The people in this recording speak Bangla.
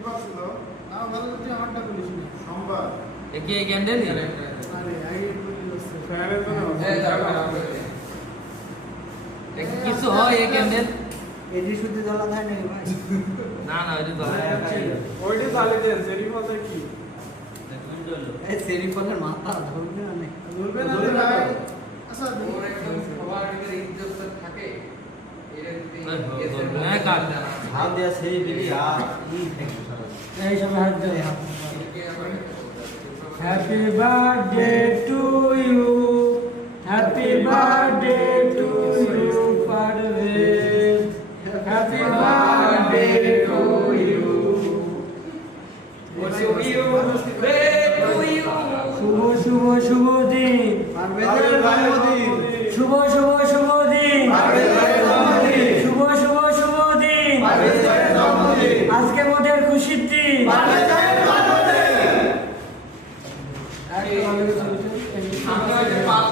কি পাচ্ছিল? না ভালো তুই আমারটা বলিস না। সোমবার। একে এই ক্যান্ডেল আরে আগে বলি হচ্ছে। ফ্যানের জন্য কিছু হয় এই ক্যান্ডেল এটি শুদ্ধ জ্বালা থাকে নাকি ভাই? না না ওইটা তো ওইটা জ্বালে দেন, সেরিফ আছে কি? এই সেরিফলের মাথা ধরবে না নাকি? বলবে না রে ভাই। আচ্ছা ওর একদম সবার ভিতরে ইজ্জত থাকে এটা হাত দেয়া সেই দিবি আর এই সব হাত দে হাত happy birthday to you happy birthday to you Parvez happy birthday to you শুভ শুভ শুভ দিন পারভেজের জন্মদিন শুভ শুভ শুভ দিন পারভেজের জন্মদিন শুভ শুভ শুভ দিন পারভেজের জন্মদিন আজকে মোদের খুশির দিন পারভেজের জন্মদিন একটা ভালো কিছু